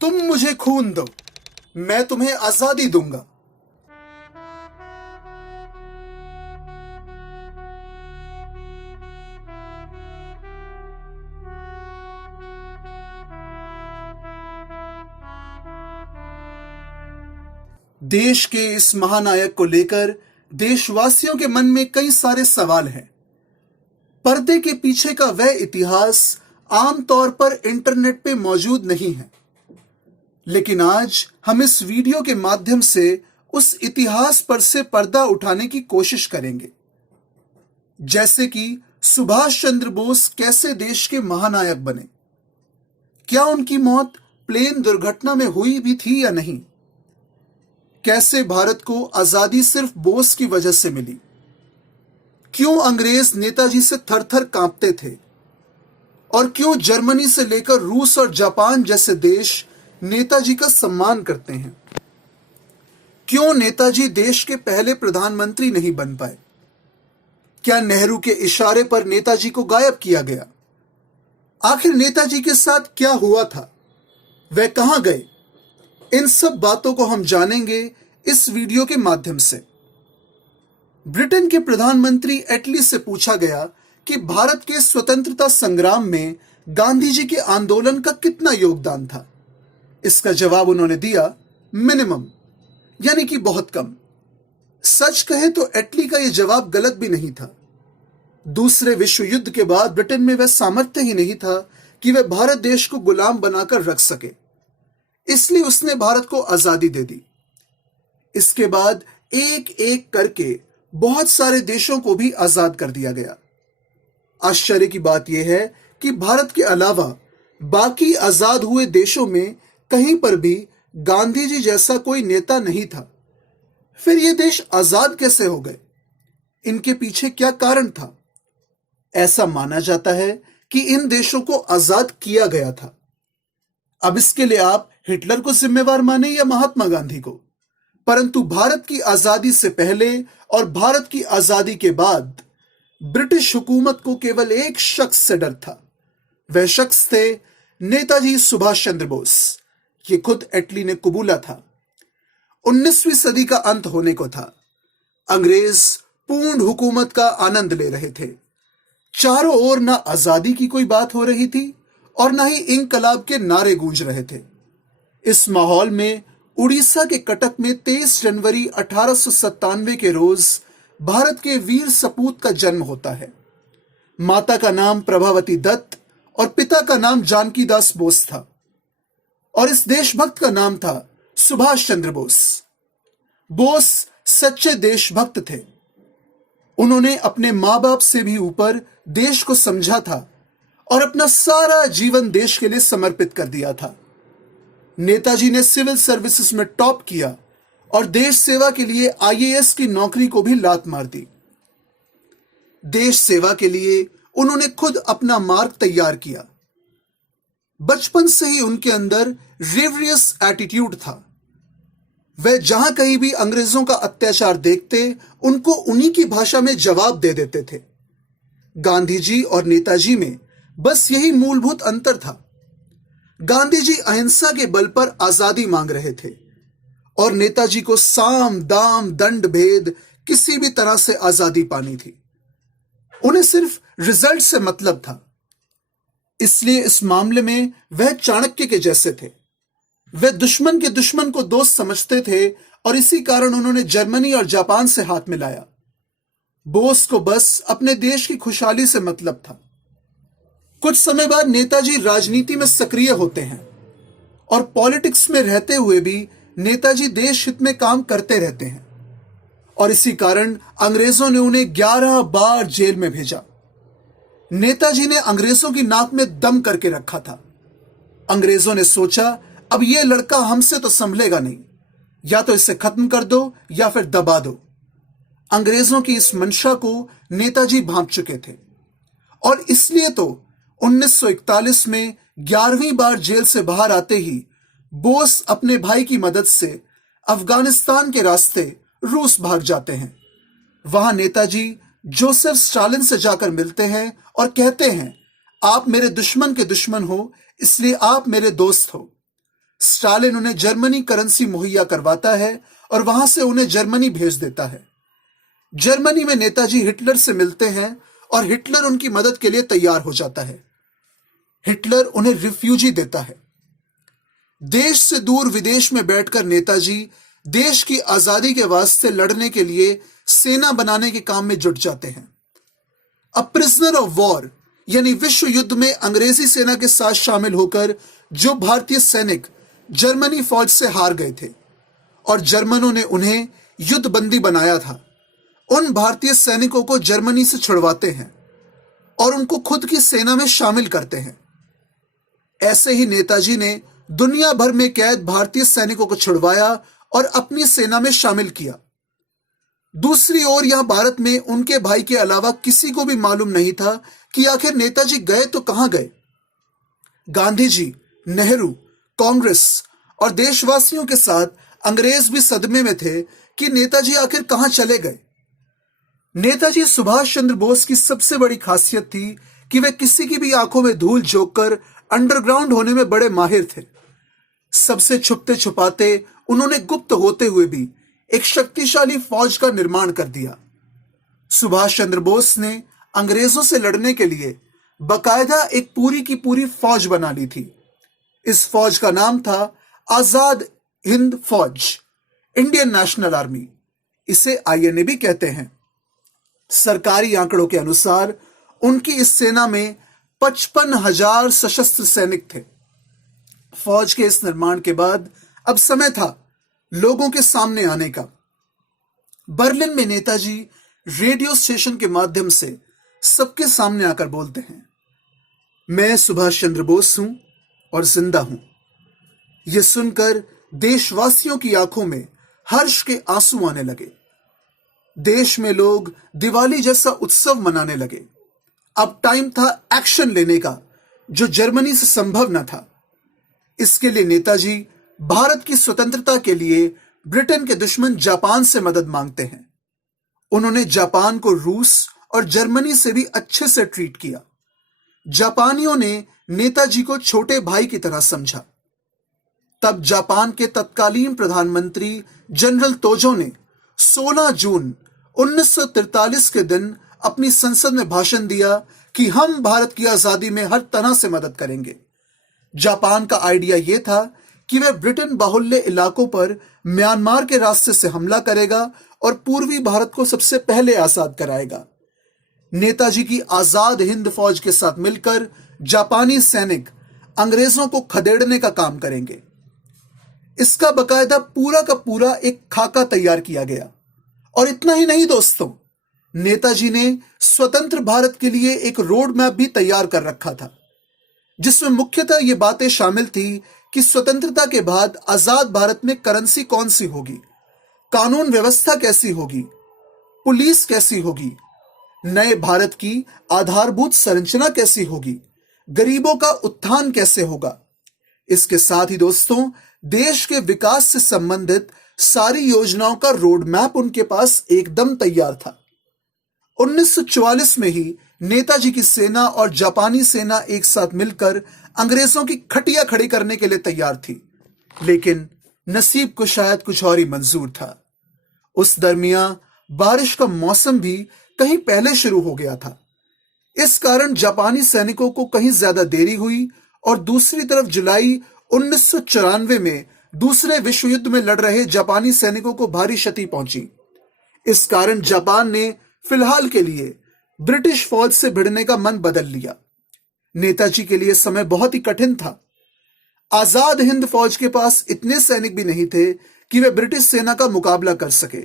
तुम मुझे खून दो, मैं तुम्हें आजादी दूंगा। देश के इस महानायक को लेकर देशवासियों के मन में कई सारे सवाल हैं। पर्दे के पीछे का वह इतिहास आमतौर पर इंटरनेट पे मौजूद नहीं है, लेकिन आज हम इस वीडियो के माध्यम से उस इतिहास पर से पर्दा उठाने की कोशिश करेंगे। जैसे कि सुभाष चंद्र बोस कैसे देश के महानायक बने, क्या उनकी मौत प्लेन दुर्घटना में हुई भी थी या नहीं, कैसे भारत को आजादी सिर्फ बोस की वजह से मिली, क्यों अंग्रेज नेताजी से थर-थर कांपते थे, और क्यों जर्मनी से लेकर रूस और जापान जैसे देश नेताजी का सम्मान करते हैं, क्यों नेताजी देश के पहले प्रधानमंत्री नहीं बन पाए, क्या नेहरू के इशारे पर नेताजी को गायब किया गया, आखिर नेताजी के साथ क्या हुआ था, वह कहां गए। इन सब बातों को हम जानेंगे इस वीडियो के माध्यम से। ब्रिटेन के प्रधानमंत्री एटली से पूछा गया कि भारत के स्वतंत्रता संग्राम में गांधी जी के आंदोलन का कितना योगदान था। इसका जवाब उन्होंने दिया, मिनिमम, यानी कि बहुत कम। सच कहे तो एटली का यह जवाब गलत भी नहीं था। दूसरे विश्व युद्ध के बाद ब्रिटेन में वह सामर्थ्य ही नहीं था कि वह भारत देश को गुलाम बनाकर रख सके, इसलिए उसने भारत को आजादी दे दी। इसके बाद एक एक करके बहुत सारे देशों को भी आजाद कर दिया गया। आश्चर्य की बात यह है कि भारत के अलावा बाकी आजाद हुए देशों में कहीं पर भी गांधी जी जैसा कोई नेता नहीं था। फिर ये देश आजाद कैसे हो गए? इनके पीछे क्या कारण था? ऐसा माना जाता है कि इन देशों को आजाद किया गया था। अब इसके लिए आप हिटलर को जिम्मेवार माने या महात्मा गांधी को, परंतु भारत की आजादी से पहले और भारत की आजादी के बाद ब्रिटिश हुकूमत को केवल एक शख्स से डर था। वह शख्स थे नेताजी सुभाष चंद्र बोस। ये खुद एटली ने कबूला था। 19वीं सदी का अंत होने को था। अंग्रेज पूर्ण हुकूमत का आनंद ले रहे थे। चारों ओर ना आजादी की कोई बात हो रही थी और ना ही इंकलाब के नारे गूंज रहे थे। इस माहौल में उड़ीसा के कटक में 23 जनवरी 1897 के रोज भारत के वीर सपूत का जन्म होता है। माता का नाम प्रभावती दत्त और पिता का नाम जानकी दास बोस था, और इस देशभक्त का नाम था सुभाष चंद्र बोस। बोस सच्चे देशभक्त थे। उन्होंने अपने मां बाप से भी ऊपर देश को समझा था और अपना सारा जीवन देश के लिए समर्पित कर दिया था। नेताजी ने सिविल सर्विसेज में टॉप किया और देश सेवा के लिए आईएएस की नौकरी को भी लात मार दी। देश सेवा के लिए उन्होंने खुद अपना मार्ग तैयार किया। बचपन से ही उनके अंदर रिवरियस एटीट्यूड था। वह जहां कहीं भी अंग्रेजों का अत्याचार देखते, उनको उन्हीं की भाषा में जवाब दे देते थे। गांधी जी और नेताजी में बस यही मूलभूत अंतर था। गांधी जी अहिंसा के बल पर आजादी मांग रहे थे और नेताजी को साम दाम दंड भेद किसी भी तरह से आजादी पानी थी। उन्हें सिर्फ रिजल्ट से मतलब था। इसलिए इस मामले में वह चाणक्य के जैसे थे। वह दुश्मन के दुश्मन को दोस्त समझते थे और इसी कारण उन्होंने जर्मनी और जापान से हाथ मिलाया। बोस को बस अपने देश की खुशहाली से मतलब था। कुछ समय बाद नेताजी राजनीति में सक्रिय होते हैं और पॉलिटिक्स में रहते हुए भी नेताजी देश हित में काम करते रहते हैं, और इसी कारण अंग्रेजों ने उन्हें 11 बार जेल में भेजा। नेताजी ने अंग्रेजों की नाक में दम करके रखा था। अंग्रेजों ने सोचा, अब यह लड़का हमसे तो संभलेगा नहीं, या तो इसे खत्म कर दो या फिर दबा दो। अंग्रेजों की इस मंशा को नेताजी भांप चुके थे, और इसलिए तो 1941 में 11वीं बार जेल से बाहर आते ही बोस अपने भाई की मदद से अफगानिस्तान के रास्ते रूस भाग जाते हैं। वहां नेताजी जोसेफ स्टालिन से जाकर मिलते हैं और कहते हैं, आप मेरे दुश्मन के दुश्मन हो, इसलिए आप मेरे दोस्त हो। स्टालिन उन्हें जर्मनी करेंसी मुहैया करवाता है और वहां से उन्हें जर्मनी भेज देता है। जर्मनी में नेताजी हिटलर से मिलते हैं और हिटलर उनकी मदद के लिए तैयार हो जाता है। हिटलर उन्हें रिफ्यूजी देता है। देश से दूर विदेश में बैठकर नेताजी देश की आजादी के वास्ते लड़ने के लिए सेना बनाने के काम में जुट जाते हैं। अ प्रिजनर ऑफ वॉर यानी विश्व युद्ध में अंग्रेजी सेना के साथ शामिल होकर जो भारतीय सैनिक जर्मनी फौज से हार गए थे और जर्मनों ने उन्हें युद्ध बंदी बनाया था, उन भारतीय सैनिकों को जर्मनी से छुड़वाते हैं और उनको खुद की सेना में शामिल करते हैं। ऐसे ही नेताजी ने दुनिया भर में कैद भारतीय सैनिकों को छुड़वाया और अपनी सेना में शामिल किया। दूसरी ओर यहां भारत में उनके भाई के अलावा किसी को भी मालूम नहीं था कि आखिर नेताजी गए तो कहां गए। गांधी जी, नेहरू, कांग्रेस और देशवासियों के साथ अंग्रेज भी सदमे में थे कि नेताजी आखिर कहां चले गए। नेताजी सुभाष चंद्र बोस की सबसे बड़ी खासियत थी कि वे किसी की भी आंखों में धूल झोंक कर अंडरग्राउंड होने में बड़े माहिर थे। सबसे छुपते छुपाते उन्होंने गुप्त होते हुए भी एक शक्तिशाली फौज का निर्माण कर दिया। सुभाष चंद्र बोस ने अंग्रेजों से लड़ने के लिए बकायदा एक पूरी की पूरी फौज बना ली थी। इस फौज का नाम था आजाद हिंद फौज, इंडियन नेशनल आर्मी। इसे आईएनए भी कहते हैं। सरकारी आंकड़ों के अनुसार उनकी इस सेना में 55,000 सशस्त्र सैनिक थे। फौज के इस निर्माण के बाद अब समय था लोगों के सामने आने का। बर्लिन में नेताजी रेडियो स्टेशन के माध्यम से सबके सामने आकर बोलते हैं, मैं सुभाष चंद्र बोस हूं और जिंदा हूं। यह सुनकर देशवासियों की आंखों में हर्ष के आंसू आने लगे। देश में लोग दिवाली जैसा उत्सव मनाने लगे। अब टाइम था एक्शन लेने का, जो जर्मनी से संभव न था। इसके लिए नेताजी भारत की स्वतंत्रता के लिए ब्रिटेन के दुश्मन जापान से मदद मांगते हैं। उन्होंने जापान को रूस और जर्मनी से भी अच्छे से ट्रीट किया। जापानियों ने नेताजी को छोटे भाई की तरह समझा। तब जापान के तत्कालीन प्रधानमंत्री जनरल तोजो ने 16 जून 1943 के दिन अपनी संसद में भाषण दिया कि हम भारत की आजादी में हर तरह से मदद करेंगे। जापान का आइडिया यह था कि वह ब्रिटेन बाहुल्य इलाकों पर म्यांमार के रास्ते से हमला करेगा और पूर्वी भारत को सबसे पहले आजाद कराएगा। नेताजी की आजाद हिंद फौज के साथ मिलकर जापानी सैनिक अंग्रेजों को खदेड़ने का काम करेंगे। इसका बकायदा पूरा का पूरा एक खाका तैयार किया गया। और इतना ही नहीं दोस्तों, नेताजी ने स्वतंत्र भारत के लिए एक रोड मैप भी तैयार कर रखा था, जिसमें मुख्यतः ये बातें शामिल थी कि स्वतंत्रता के बाद आजाद भारत में करेंसी कौन सी होगी, कानून व्यवस्था कैसी होगी, पुलिस कैसी होगी, नए भारत की आधारभूत संरचना कैसी होगी, गरीबों का उत्थान कैसे होगा। इसके साथ ही दोस्तों, देश के विकास से संबंधित सारी योजनाओं का रोड मैप उनके पास एकदम तैयार था। 1944 में ही नेताजी की सेना और जापानी सेना एक साथ मिलकर अंग्रेजों की खटिया खड़ी करने के लिए तैयार थी, लेकिन नसीब को शायद कुछ और ही मंजूर था। उस दरमियान बारिश का मौसम भी कहीं पहले शुरू हो गया था। इस कारण जापानी सैनिकों को कहीं ज्यादा देरी हुई और दूसरी तरफ जुलाई 1994 में दूसरे विश्व युद्ध में लड़ रहे जापानी सैनिकों को भारी क्षति पहुंची। इस कारण जापान ने फिलहाल के लिए ब्रिटिश फौज से भिड़ने का मन बदल लिया। नेताजी के लिए समय बहुत ही कठिन था। आजाद हिंद फौज के पास इतने सैनिक भी नहीं थे कि वे ब्रिटिश सेना का मुकाबला कर सके,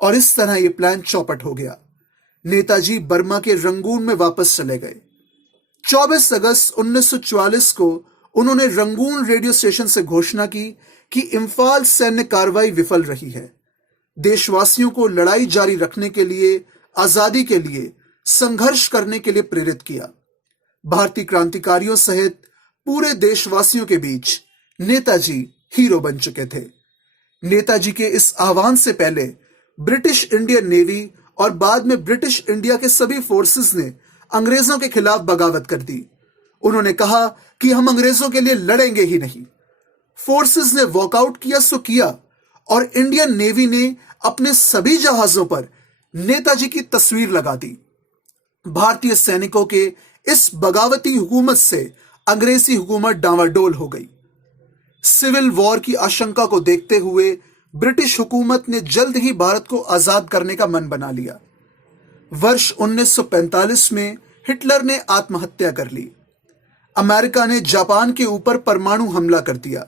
और इस तरह यह प्लान चौपट हो गया। नेताजी बर्मा के रंगून में वापस चले गए। 24 अगस्त 1944 को उन्होंने रंगून रेडियो स्टेशन से घोषणा की कि इम्फाल सैन्य कार्रवाई विफल रही है। देशवासियों को लड़ाई जारी रखने के लिए, आजादी के लिए संघर्ष करने के लिए प्रेरित किया। भारतीय क्रांतिकारियों सहित पूरे देशवासियों के बीच नेताजी हीरो बन चुके थे। नेताजी के इस आह्वान से पहले ब्रिटिश इंडियन नेवी और बाद में ब्रिटिश इंडिया के सभी फोर्सेस ने अंग्रेजों के खिलाफ बगावत कर दी। उन्होंने कहा कि हम अंग्रेजों के लिए लड़ेंगे ही नहीं। फोर्सेस ने वॉकआउट किया सो किया और इंडियन नेवी ने अपने सभी जहाजों पर नेताजी की तस्वीर लगा दी। भारतीय सैनिकों के इस बगावती हुकूमत से अंग्रेजी हुकूमत डांवाडोल हो गई। सिविल वॉर की आशंका को देखते हुए ब्रिटिश हुकूमत ने जल्द ही भारत को आजाद करने का मन बना लिया। वर्ष 1945 में हिटलर ने आत्महत्या कर ली। अमेरिका ने जापान के ऊपर परमाणु हमला कर दिया।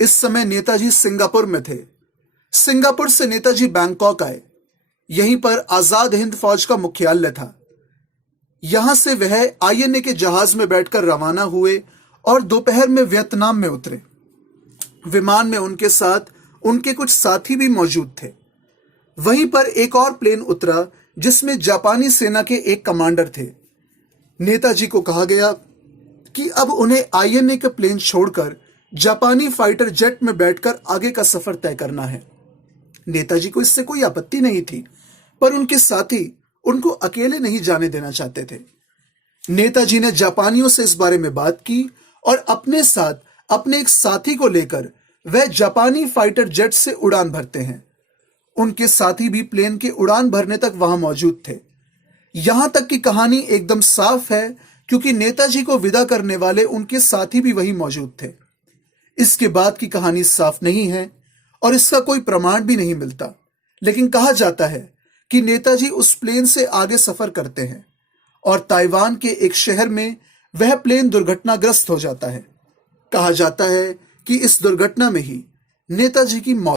इस समय नेताजी सिंगापुर में थे। सिंगापुर से नेताजी बैंकॉक आए। यहीं पर आजाद हिंद फौज का मुख्यालय था। यहां से वह आईएनए के जहाज में बैठकर रवाना हुए और दोपहर में वियतनाम में उतरे। विमान में उनके साथ उनके कुछ साथी भी मौजूद थे। वहीं पर एक और प्लेन उतरा जिसमें जापानी सेना के एक कमांडर थे। नेताजी को कहा गया कि अब उन्हें आईएनए के प्लेन छोड़कर जापानी फाइटर जेट में बैठकर आगे का सफर तय करना है। नेताजी को इससे कोई आपत्ति नहीं थी, पर उनके साथी उनको अकेले नहीं जाने देना चाहते थे। नेताजी ने जापानियों से इस बारे में बात की और अपने साथ अपने एक साथी को लेकर वह जापानी फाइटर जेट से उड़ान भरते हैं। उनके साथी भी प्लेन के उड़ान भरने तक वहां मौजूद थे। यहां तक की कहानी एकदम साफ है क्योंकि नेताजी को विदा करने वाले उनके साथी भी वहीं मौजूद थे। इसके बाद की कहानी साफ नहीं है और इसका कोई प्रमाण भी नहीं मिलता, लेकिन कहा जाता है कि नेताजी उस प्लेन से आगे सफर करते हैं और ताइवान के एक शहर में वह प्लेन दुर्घटनाग्रस्त हो जाता है। कहा जाता है कि इस दुर्घटना में ही नेताजी की मौत